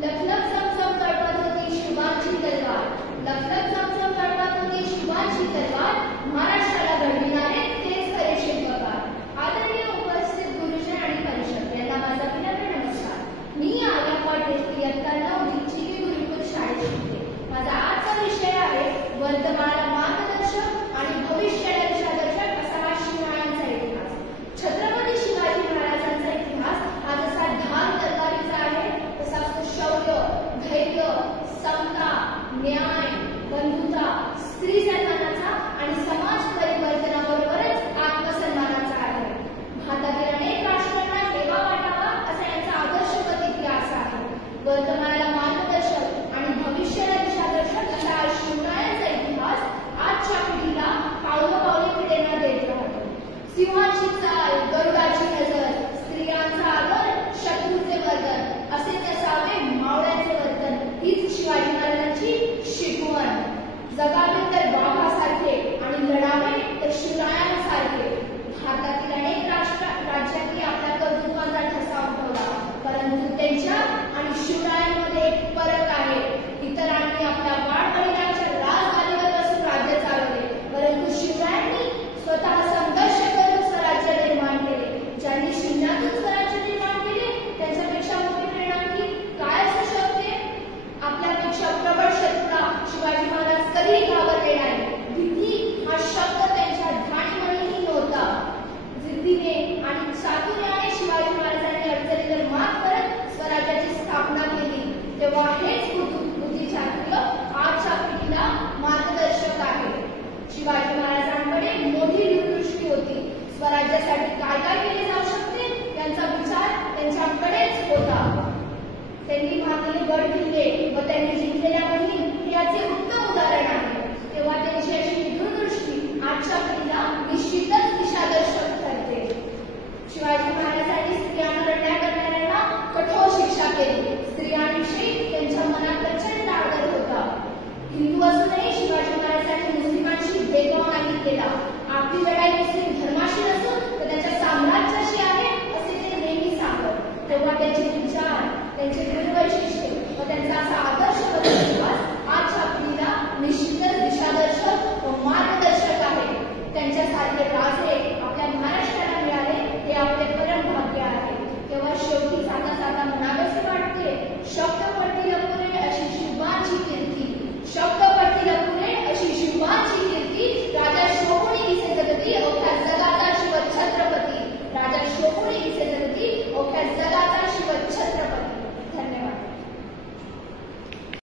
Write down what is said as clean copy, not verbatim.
लखलख चमचम तळपत होती शिवांची तलवार, लखलख चमचम तळपत होती शिवांची तलवार, महाराष्ट्राला घडविणारे तेच खरे शिल्पकार. आदरणीय उपस्थित गुरुजन आणि परिषद यांना माझा विनम्र नमस्कार. मी आर्यापॉट येथील इयत्ता 9 चिकी गुरुकुल शाळेत शिकते. माझा आजचा विषय आहे वर्तमानाला मार्गदर्शक आणि भविष्याला दिशादर्शक असा हा शिवरायांचा इतिहास. छत्रपती शिवाजी महाराजांचा इतिहास हा जसा ढाल तलवारीचा आहे तसाच तो शौर्य, धैर्य, समता, न्याय, बंधुता, स्त्री सन्मानाचा आणि समाज परिवर्तनाबरोबरच आत्मसन्मानाचा आहे. भारतातील अनेक राष्ट्रांना हेवा वाटावा असा यांचा आदर्शवत इतिहास आहे. वर्तमानाला मार्गदर्शक आणि भविष्याला दिशादर्शक असा शिवरायांचा इतिहास आजच्या पिढीला पावलोपावली प्रेरणा देत राहतो. सिंहाची चाल, गरुडाची नजर, स्त्रियांचा आदर, शत्रूचे वर्तन असे असावे मावळ्याचे वर्तन हीच शिवाजी महाराजांची शिकवण. जगावे तर वाघासारखे आणि लढावे तर शिवरायांसारखे. भारतातील अनेक राज्यांनी आपल्या कर्तृत्वाचा ठसा उमटवला, परंतु त्यांच्या आणि शिवरायांमध्ये एक फरक आहे. इतरांनी आपल्या वाडवडिलांच्या राजगादीवर बसून राज्य चालवले, परंतु शिवरायांनी स्वतः संघर्ष करून स्वराज्य निर्माण केले. ज्यांनी शून्यातून स्वराज्य निर्माण केले त्यांच्यापेक्षा मोठी प्रेरणा आणखी काय असू शकते? आपल्यापेक्षा प्रबळ शत्रूला शिवाजी महाराज कधीही घाबरले नाही. भीती हा शब्द त्यांच्या ध्यानीमनीही नव्हता. जिद्दीने आणि चातुर्याने शिवाजी महाराजांनी अडचणीवर मात करत स्वराज्याची स्थापना केली. तेव्हा हेच बुद्धिचातुर्य आजच्या पिढीला मार्गदर्शक आहे. शिवाजी महाराजांकडे मोठी दूरदृष्टी होती. स्वराज्यासाठी काय काय केले जाऊ शकते यांचा विचार त्यांच्याकडेच होता. त्यांनी बांधलेले गड किल्ले व त्यांनी जिंकलेल्या मोहीम हे याचे उत्तम उदाहरण आहे. तेव्हा त्यांची अशी दूरदृष्टी आजच्या पिढीला निश्चितच दिशादर्शक ठरते. शिवाजी महाराजांनी स्त्रियांना लढण्या करणाऱ्यांना कठोर शिक्षा केली. स्त्रियांविषयी त्यांच्या मनात प्रचंड आदर होता. हिंदू असूनही शिवाजी महाराजांनी मुस्लिमांशी भेदभाव नाही केला. आपली लढाई मुस्लिम धर्माशी नसून तर त्याच्या साम्राज्याशी आहे असे ते नेहमी सांगत. तेव्हा त्यांचे विचार, त्यांचे गुणवैशिष्ट्ये व त्यांचा असा आदर्श